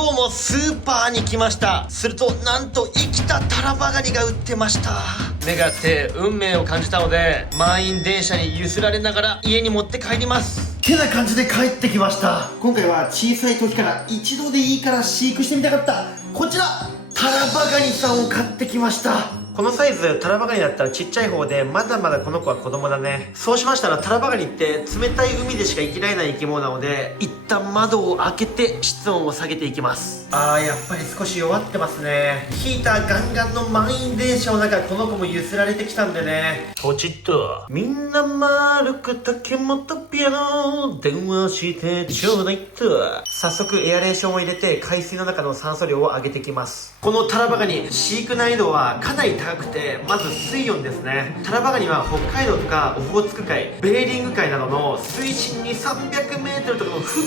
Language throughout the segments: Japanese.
今日もスーパーに来ました。するとなんと生きたタラバガニが売ってました。願って運命を感じたので、満員電車に揺すられながら家に持って帰ります。てな感じで帰ってきました。今回は小さい時から一度でいいから飼育してみたかったこちらタラバガニさんを買ってきました。このサイズタラバガニだったらちっちゃい方で、まだまだこの子は子供だね。そうしましたらタラバガニって冷たい海でしか生きられない生き物なので、一旦窓を開けて室温を下げていきます。やっぱり少し弱ってますね。ヒーターガンガンの満員電車の中、この子も揺すられてきたんでね。ポチッとみんな丸く竹本ピアノ電話してちょうだいと。早速エアレーションを入れて海水の中の酸素量を上げていきます。このタラバガニ飼育難易度はかなり高くて、まず水温ですね。タラバガニは北海道とかオホーツク海、ベーリング海などの水深に 300m とかの深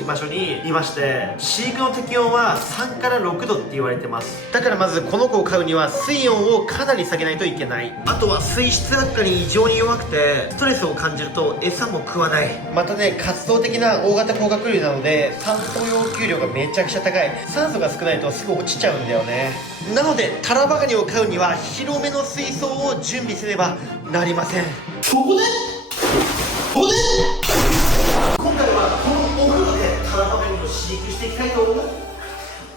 い場所にいまして、飼育の適温は3から6度って言われてます。だからまずこの子を飼うには水温をかなり下げないといけない。あとは水質悪化に異常に弱くて、ストレスを感じると餌も食わない。またね、活動的な大型甲殻類なので酸素要求量がめちゃくちゃ高い。酸素が少ないとすぐ落ちちゃうんだよね。なのでタラバガニを飼うには広めの水槽を準備せねばなりません。ここで今回はこのお風呂でタラバガニを飼育していきたいと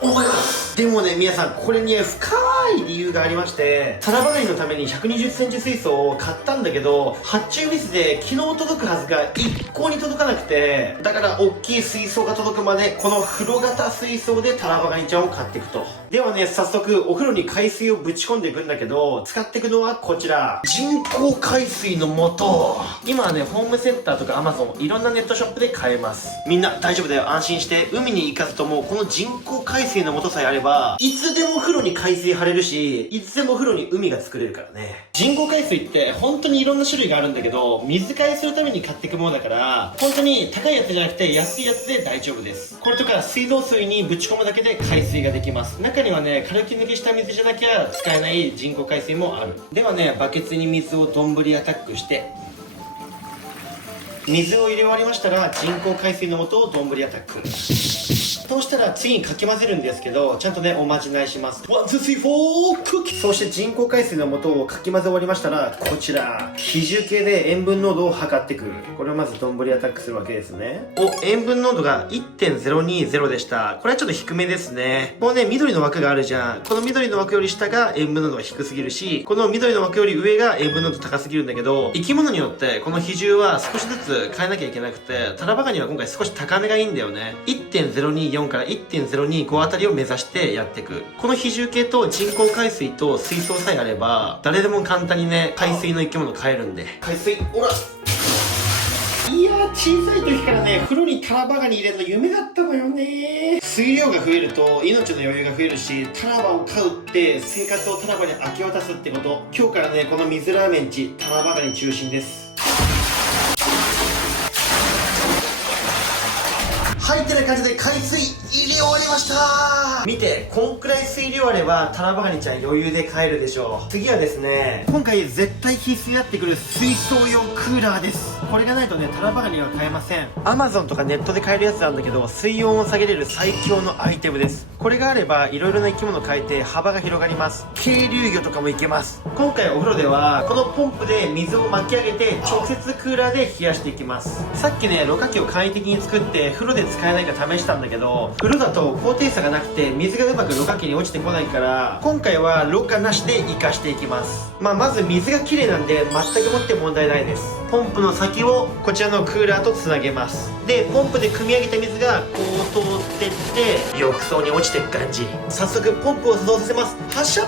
思います。でもね、皆さん、これには深い理由がありまして、タラバガニのために120センチ水槽を買ったんだけど、発注ミスで昨日届くはずが一向に届かなくて、だから大きい水槽が届くまでこの風呂型水槽でタラバガニちゃんを買っていくと。ではね、早速お風呂に海水をぶち込んでいくんだけど、使っていくのはこちら人工海水の素。今はね、ホームセンターとかアマゾン、いろんなネットショップで買えます。みんな大丈夫だよ、安心して。海に行かずともこの人工海水の素さえあれば、いつでも風呂に海水張れるし、いつでも風呂に海が作れるからね。人工海水って本当にいろんな種類があるんだけど、水替えするために買っていくものだから、本当に高いやつじゃなくて安いやつで大丈夫です。これとか水道水にぶち込むだけで海水ができます。中にはね、軽き抜きした水じゃなきゃ使えない人工海水もある。ではね、バケツに水を丼アタックして、水を入れ終わりましたら人工海水の素を丼アタック。そうしたら次にかき混ぜるんですけど、ちゃんとね、おまじないします。ワン、ツー、スリー、フォー、クッキー。そして人工海水の素をかき混ぜ終わりましたら、こちら比重計で塩分濃度を測ってくる。これをまず丼アタックするわけですね。塩分濃度が 1.020 でした。これはちょっと低めですね。もうね、緑の枠があるじゃん。この緑の枠より下が塩分濃度が低すぎるし、この緑の枠より上が塩分濃度高すぎるんだけど、生き物によってこの比重は少しずつ変えなきゃいけなくて、タラバガニは今回少し高めがいいんだよね。1.024 から 1.025 あたりを目指してやっていく。この比重計と人工海水と水槽さえあれば、誰でも簡単にね、海水の生き物変えるんで。海水、ほら。いやー、小さい時からね、風呂にタラバガニ入れるの夢だったのよね。水量が増えると命の余裕が増えるし、タラバを飼うって生活をタラバに明け渡すってこと。今日からね、この水ラーメン地タラバガニ中心です。はい、ってな感じで海水入れ終わりました。見て、こんくらい水量あればタラバガニちゃん余裕で飼えるでしょう。次はですね、今回絶対必須になってくる水槽用クーラーです。これがないとね、タラバガニは飼えません。Amazon とかネットで買えるやつなんだけど、水温を下げれる最強のアイテムです。これがあればいろいろな生き物飼えて幅が広がります。渓流魚とかもいけます。今回お風呂ではこのポンプで水を巻き上げて直接クーラーで冷やしていきます。さっきね、ろ過器を簡易的に作って風呂で使えないか試したんだけど、風呂だと高低差がなくて水がうまくろ過器に落ちてこないから、今回はろ過なしで活かしていきます。まず水がきれいなんで全くもって問題ないです。ポンプの先をこちらのクーラーとつなげます。で、ポンプで汲み上げた水がこう通ってって浴槽に落ちていく感じ。早速ポンプを作動させます。発射。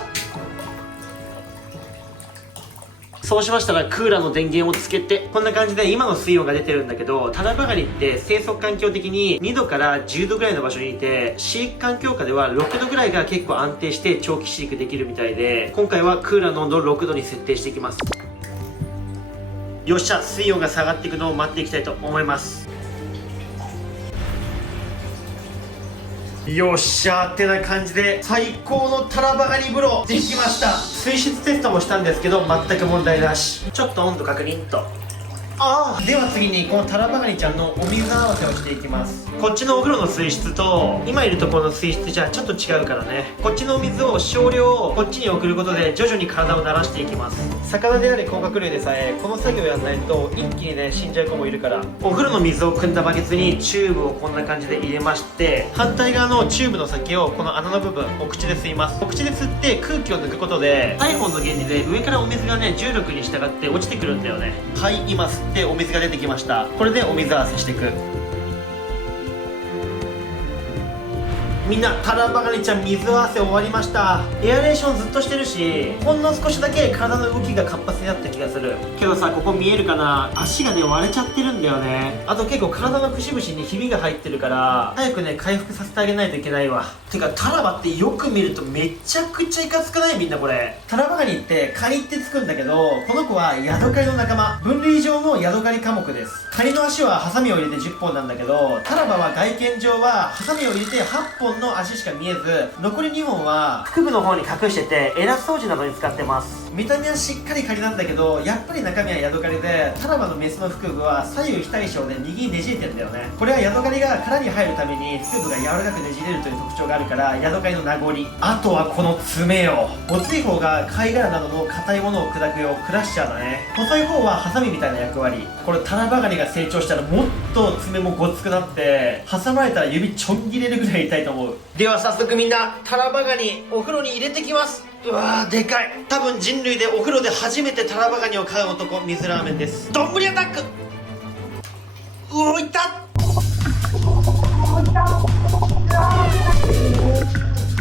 そうしましたらクーラーの電源をつけて、こんな感じで今の水温が出てるんだけど、タラバガニって生息環境的に2度から10度ぐらいの場所にいて、飼育環境下では6度ぐらいが結構安定して長期飼育できるみたいで、今回はクーラーの温度を6度に設定していきます。よっしゃ、水温が下がっていくのを待っていきたいと思います。よっしゃーってな感じで最高のタラバガニ風呂できました。水質テストもしたんですけど全く問題なし。ちょっと温度確認と。では次にこのタラバガニちゃんのお水合わせをしていきます。こっちのお風呂の水質と今いるところの水質じゃちょっと違うからね、こっちのお水を少量こっちに送ることで徐々に体を慣らしていきます。魚であれ甲殻類でさえこの作業やんないと一気にね死んじゃう子もいるから、お風呂の水を汲んだバケツにチューブをこんな感じで入れまして、反対側のチューブの先をこの穴の部分お口で吸います。お口で吸って空気を抜くことでサイフォンの原理で上からお水がね重力に従って落ちてくるんだよね。はい、今吸ってお水が出てきました。これでお水合わせしていく。みんなタラバガニちゃん水合わせ終わりました。エアレーションずっとしてるし、ほんの少しだけ体の動きが活発になった気がするけどさ、ここ見えるかな、足がね割れちゃってるんだよね。あと結構体の節々にひびが入ってるから早くね回復させてあげないといけないわ。てかタラバってよく見るとめちゃくちゃイカつかない？みんなこれタラバガニってカニってつくんだけど、この子はヤドカリの仲間、分類上のヤドカリ科目です。カニの足はハサミを入れて10本なんだけど、タラバは外見上はハサミを入れて8本の足しか見えず、残り2本は腹部の方に隠しててエラ掃除などに使ってます。見た目はしっかりカニなんだけど、やっぱり中身はヤドカリで、タラバのメスの腹部は左右非対称で右にねじれてるんだよね。これはヤドカリが殻に入るために腹部が柔らかくねじれるという特徴があるから、ヤドカリの名残。あとはこの爪よ、ごつい方が貝殻などの硬いものを砕くようクラッシャーだね。細い方はハサミみたいな役割。これタラバガニが成長したらもっと爪もごつくなって挟まれたら指ちょん切れるぐらい痛いと思う。では早速みんなタラバガニお風呂に入れてきます。うわーでかい。多分人類でお風呂で初めてタラバガニを飼う男、水ラーメンです。どんぶりアタック。うおいった。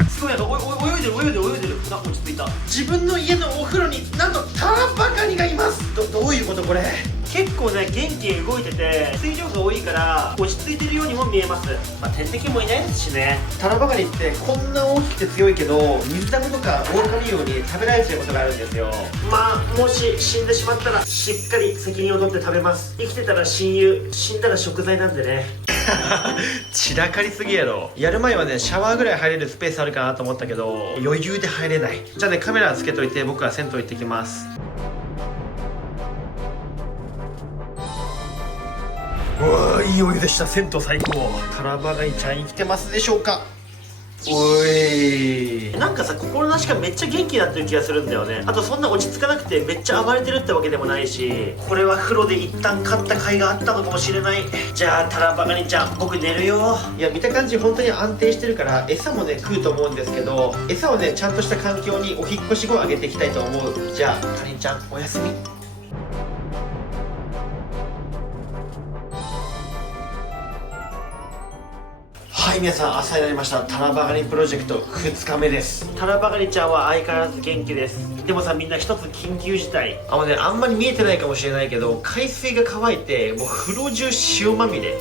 すごい、泳いでる。落ち着いた。自分の家のお風呂になんとタラバガニがいます。どういうことこれ。結構ね元気に動いてて水量が多いから落ち着いてるようにも見えます。天敵もいないですしね。タラバガニってこんな大きくて強いけど、水ダコとかオオカミウオに食べられちゃうことがあるんですよ。もし死んでしまったらしっかり責任を取って食べます。生きてたら親友、死んだら食材なんでね。散らかりすぎやろ。やる前はねシャワーぐらい入れるスペースあるかなと思ったけど余裕で入れない。じゃあねカメラつけといて僕は銭湯行ってきます。うわーいいお湯でした。銭湯最高。タラバガニちゃん生きてますでしょうか。おい、なんかさ心なしかめっちゃ元気になってる気がするんだよね。あとそんな落ち着かなくてめっちゃ暴れてるってわけでもないし、これは風呂で一旦買った甲斐があったのかもしれない。じゃあタラバガニちゃん僕寝るよ。いや見た感じ本当に安定してるから餌もね食うと思うんですけど、餌をねちゃんとした環境にお引っ越し後あげていきたいと思う。じゃあカニちゃんおやすみ。はい、皆さん朝になりました。タラバガニプロジェクト2日目です。タラバガニちゃんは相変わらず元気です。でもさみんな一つ緊急事態。あんまり見えてないかもしれないけど海水が乾いてもう風呂中塩まみれ。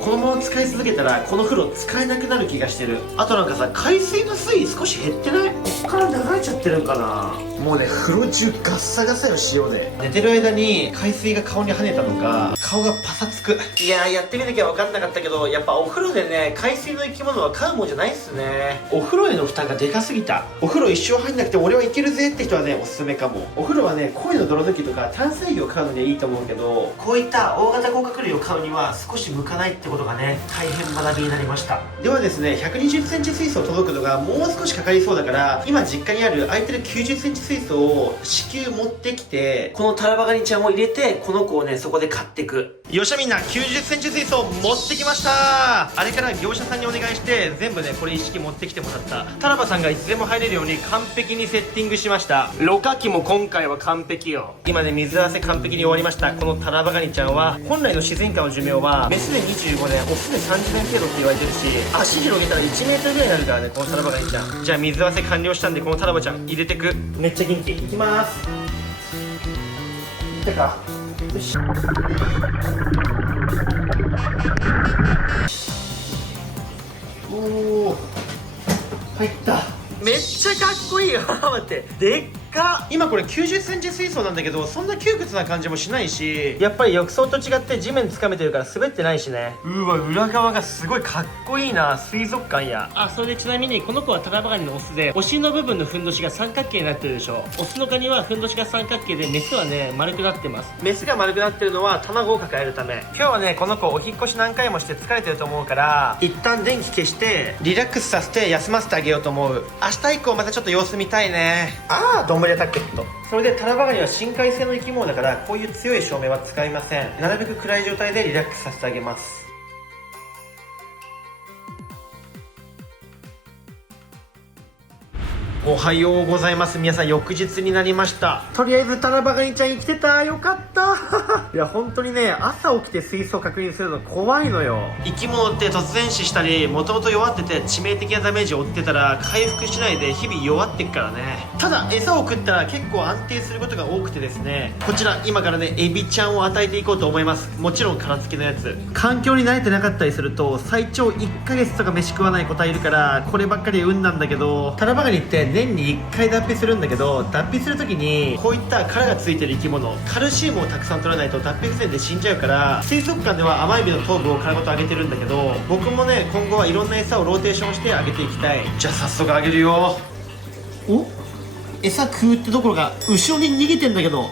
このまま使い続けたらこの風呂使えなくなる気がしてる。あとなんかさ海水の水位少し減ってない？こっから流れちゃってるんかな。もうね風呂中ガッサガサよ塩で。寝てる間に海水が顔に跳ねたのか顔がパサつく。いやーやってみなきゃ分かんなかったけど、やっぱお風呂でね海水の生き物は飼うもんじゃないっすね。お風呂への負担がでかすぎた。お風呂一生入んなくて俺はいけるぜって人はねおすすめかも。お風呂はね鯉の泥抜きとか淡水魚を飼うのにはいいと思うけど、こういった大型甲殻類を飼うには少し向かないってことがね大変学びになりました。ではですね120センチ水槽届くのがもう少しかかりそうだから、今実家にある空いてる90センチ水槽を至急持ってきて、このタラバガニちゃんを入れてこの子をねそこで飼っていく。よっしゃみんな90センチ水槽持ってきました。あれから業者さんにお願いして全部ねこれ一式持ってきてもらった。タラバさんがいつでも入れるように完璧にセッティングしました。ろ過器も今回は完璧よ。今ね水合わせ完璧に終わりました。このタラバガニちゃんは本来の自然界の寿命はメスで25年オスで30年程度って言われてるし、足広げたら1メートルぐらいになるからねこのタラバガニちゃん。じゃあ水合わせ完了したんでこのタラバちゃん入れてく。めっちゃ元気。いきまーす。てかよし。おお入った。めっちゃかっこいいよ。待ってでっかか。今これ90センチ水槽なんだけど、そんな窮屈な感じもしないし、やっぱり浴槽と違って地面掴めてるから滑ってないしね。うわ、裏側がすごいかっこいいな。水族館や。あ、それでちなみにこの子はタラバガニのオスで、お尻の部分のふんどしが三角形になってるでしょ。オスのカニはふんどしが三角形で、メスはね丸くなってます。メスが丸くなってるのは卵を抱えるため。今日はねこの子お引っ越し何回もして疲れてると思うから、一旦電気消してリラックスさせて休ませてあげようと思う。明日以降またちょっと様子見たいね。ああ、どんぶりアタックット。それでタラバガニは深海性の生き物だから、こういう強い照明は使いません。なるべく暗い状態でリラックスさせてあげます。おはようございます。皆さん、翌日になりました。とりあえずタラバガニちゃん生きてた。よかったいや本当にね、朝起きて水槽確認するの怖いのよ。生き物って突然死したり、もともと弱ってて致命的なダメージを負ってたら回復しないで日々弱ってっからね。ただ餌を食ったら結構安定することが多くてですね、こちら今からねエビちゃんを与えていこうと思います。もちろん殻付きのやつ。環境に慣れてなかったりすると最長1ヶ月とか飯食わない個体いるから、こればっかり運なんだけど、タラバガニって年に1回脱皮するんだけど、脱皮するときにこういった殻がついてる生き物、カルシウムをたくさん取らないと脱皮不全で死んじゃうから、水族館では甘エビの頭部を殻ごとあげてるんだけど、僕もね今後はいろんな餌をローテーションしてあげていきたい。じゃあ早速あげるよ。お、餌食うってどころか後ろに逃げてんだけど、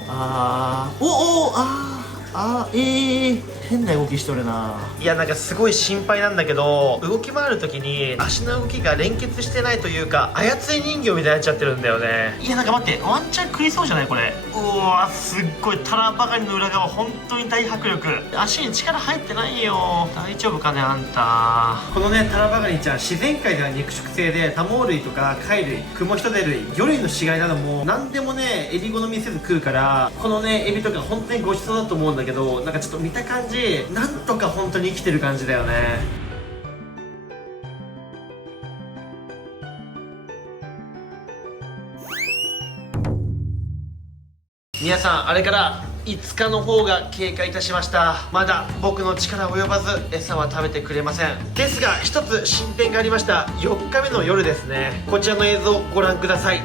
変な動きしとるな。いやなんかすごい心配なんだけど、動き回る時に足の動きが連結してないというか、操り人形みたいになっちゃってるんだよね。いやなんか待って、ワンチャン食いそうじゃないこれ。うわすっごい、タラバガニの裏側本当に大迫力。足に力入ってないよ。大丈夫かねあんた。このねタラバガニちゃん、自然界では肉食性で、タモ類とか貝類、クモヒトデ類、魚類の死骸なども何でもねエビ好みせず食うから、このねエビとか本当にごちそうだと思うんだけど、なんかちょっと見た感じなんとか本当に生きてる感じだよね。皆さん、あれから5日の方が経過いたしました。まだ僕の力及ばず餌は食べてくれません。ですが一つ進展がありました。4日目の夜ですね。こちらの映像をご覧ください。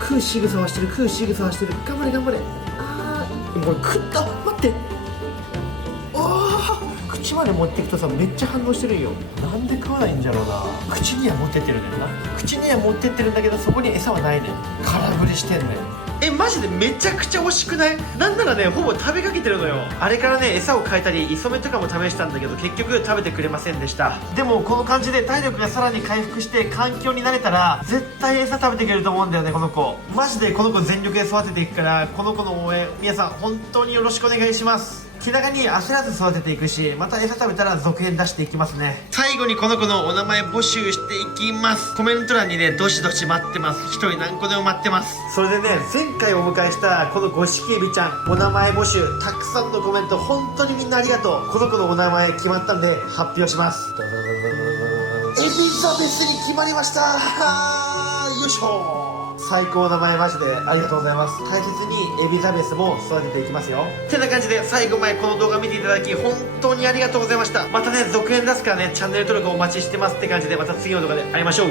食う仕草はしてる、食う仕草はしてる。頑張れ頑張れ。これ食った。待って、口まで持っていくとさ、めっちゃ反応してるんよ。なんで食わないんじゃろうな。口には持ってってるんだよな。口には持ってってるんだけど、そこに餌はないねん。空振りしてんのよ。マジでめちゃくちゃ惜しくない？なんならね、ほぼ食べかけてるのよ。あれからね、餌を変えたり磯目とかも試したんだけど、結局食べてくれませんでした。でもこの感じで体力がさらに回復して環境に慣れたら、絶対餌食べてくれると思うんだよね。この子マジで、この子全力で育てていくから、この子の応援皆さん本当によろしくお願いします。気長に焦らず育てていくし、また餌食べたら続編出していきますね。最後にこの子のお名前募集していきます。コメント欄にね、どしどし待ってます。一人何個でも待ってます。それでね、前回お迎えしたこの五色エビちゃん、お名前募集、たくさんのコメント本当にみんなありがとう。この子のお名前決まったんで発表します。エビザベスに決まりました。よいしょ。最高の名前マジでありがとうございます。大切にエビザベスも育てていきますよ。てな感じで最後までこの動画見ていただき本当にありがとうございました。またね続編出すからね、チャンネル登録お待ちしてますって感じで、また次の動画で会いましょう。